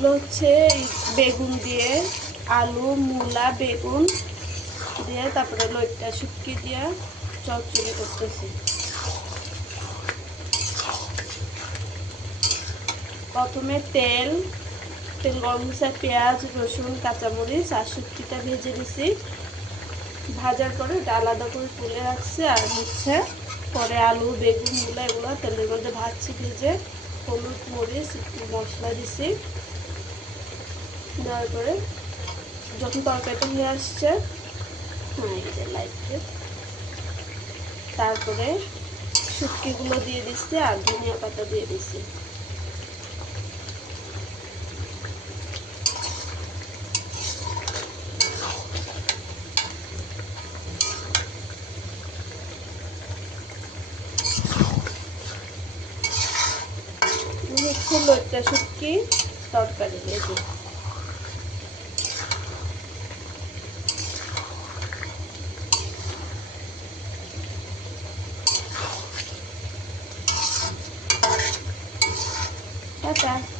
এগুলো হচ্ছে বেগুন দিয়ে, আলু, মূলা, বেগুন দিয়ে, তারপরে লইট্টা শুটকি দিয়ে চচ্চড়ি করতেছি। প্রথমে তেল গরম মশলা, পেঁয়াজ, রসুন, কাঁচামরিচ আর শুটকিটা ভেজে দিছি। ভাজার পরে ওটা আলাদা করে তুলে রাখছি। আর হচ্ছে পরে আলু, বেগুন, মূলা এগুলো তেলের মধ্যে ভাজছি ভেজে। হলুদ, মরিচ, একটু মশলা দিছি। দেওয়ার পরে যখন তরকারিটা হয়ে আসছে, হ্যাঁ এই যে লাইটে, তারপরে শুটকিগুলো দিয়ে দিচ্ছি আর ধনিয়া পাতা দিয়ে দিচ্ছি। হচ্ছে লইট্টা শুটকি তরকারি। এই যে টাটা।